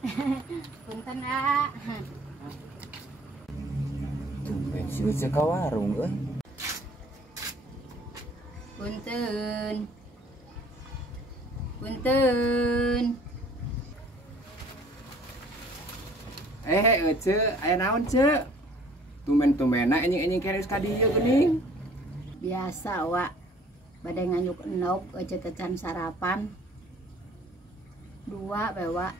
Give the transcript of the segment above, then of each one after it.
Punten ah. Tumben si Uce ka warung euy. Punten. Punten. Uce, aya naon, Ce? Tumben-tumbena enjing-enjing keris ka dieu geuning. Biasa wa. Bade nganyuk enog Uce teh can sarapan. 2 bae wa.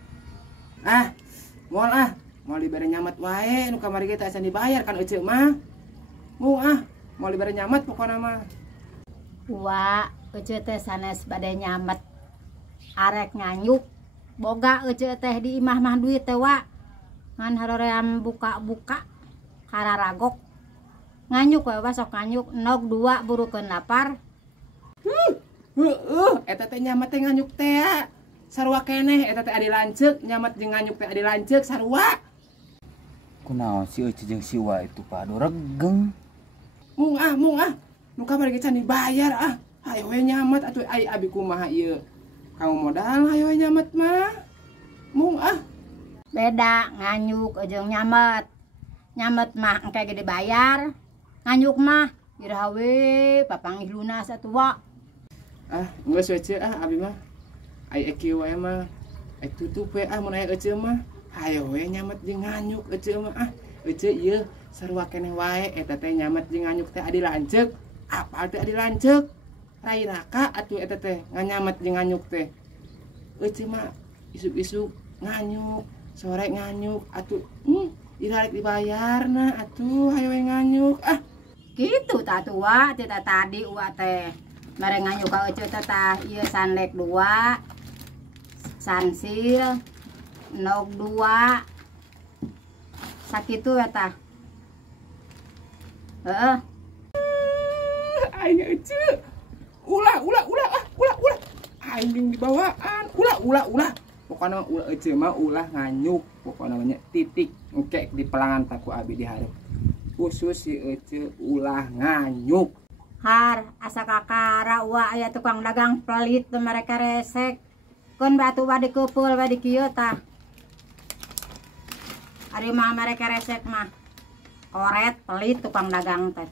Moal dibere nyamet wae nu kamari ge teh acan dibayar kan Uce mah. Moal dibere nyamet pokona mah. Wa, Uce teh sanes bade nyamet. Arek nganyuk. Boga Uce teh di imah mah duit teh wa. Ngan haroream buka-buka kararagok. Nganyuk we wa sok nganyuk enog 2 burukeun lapar. Eta teh nyamet teh nganyuk teh. Sarua keneh eta teh adi lanceuk, nyamet jeung nganyuk teh adi lanceuk sarua. Kunaon si Uce jeung si Wa itu padu regeng. Mung nu kamari ge can dibayar Hayo we nyamet atuh ai abi kumaha ieu. Kamu modal hayo we nyamet mah. Mung Beda nganyuk jeung nyamet. Nyamet mah engke ge dibayar. Nganyuk mah iraha we papangih lunas atuh wa. Geus we ce abi mah. Ai kieu wae mah. Ai tutup we mun aya Ece mah. Hayo we nyamet jeung nganyuk Ece mah Ece ieu sarua keneh wae eta teh nyamet jeung nganyuk teh adi lanceuk. Apal teh adi lanceuk. Rai raka atuh eta teh nganyamet jeung nganyuk teh. Ece mah isuk-isuk nganyuk, sore nganyuk atuh ira rek dibayarna atuh hayo we nganyuk. Kitu tah atuh wa teh tadi wa teh. Mere nganyuk ka Ece teh tah ieu sanlek 2. Sansil enog 2 sakitu eta. Heeh. Aing Ece. Ulah. Aing dibawaan. Ulah. Pokona ulah Ece mah ulah nganyuk. Pokona nya titik engke di pelangan taku abi di hareup. Khusus si Ece ulah nganyuk. Har asa kakara wa aya tukang dagang pelit teh mereka resek. Kon batu bade keupul bade kieu tah. Ari mah mereka resek mah. Koret pelit tukang dagang teh.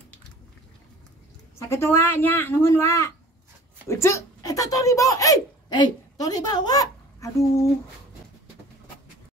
Sakitu wa nya nuhun wa. Ece eta tong dibawa. Tong dibawa. Aduh.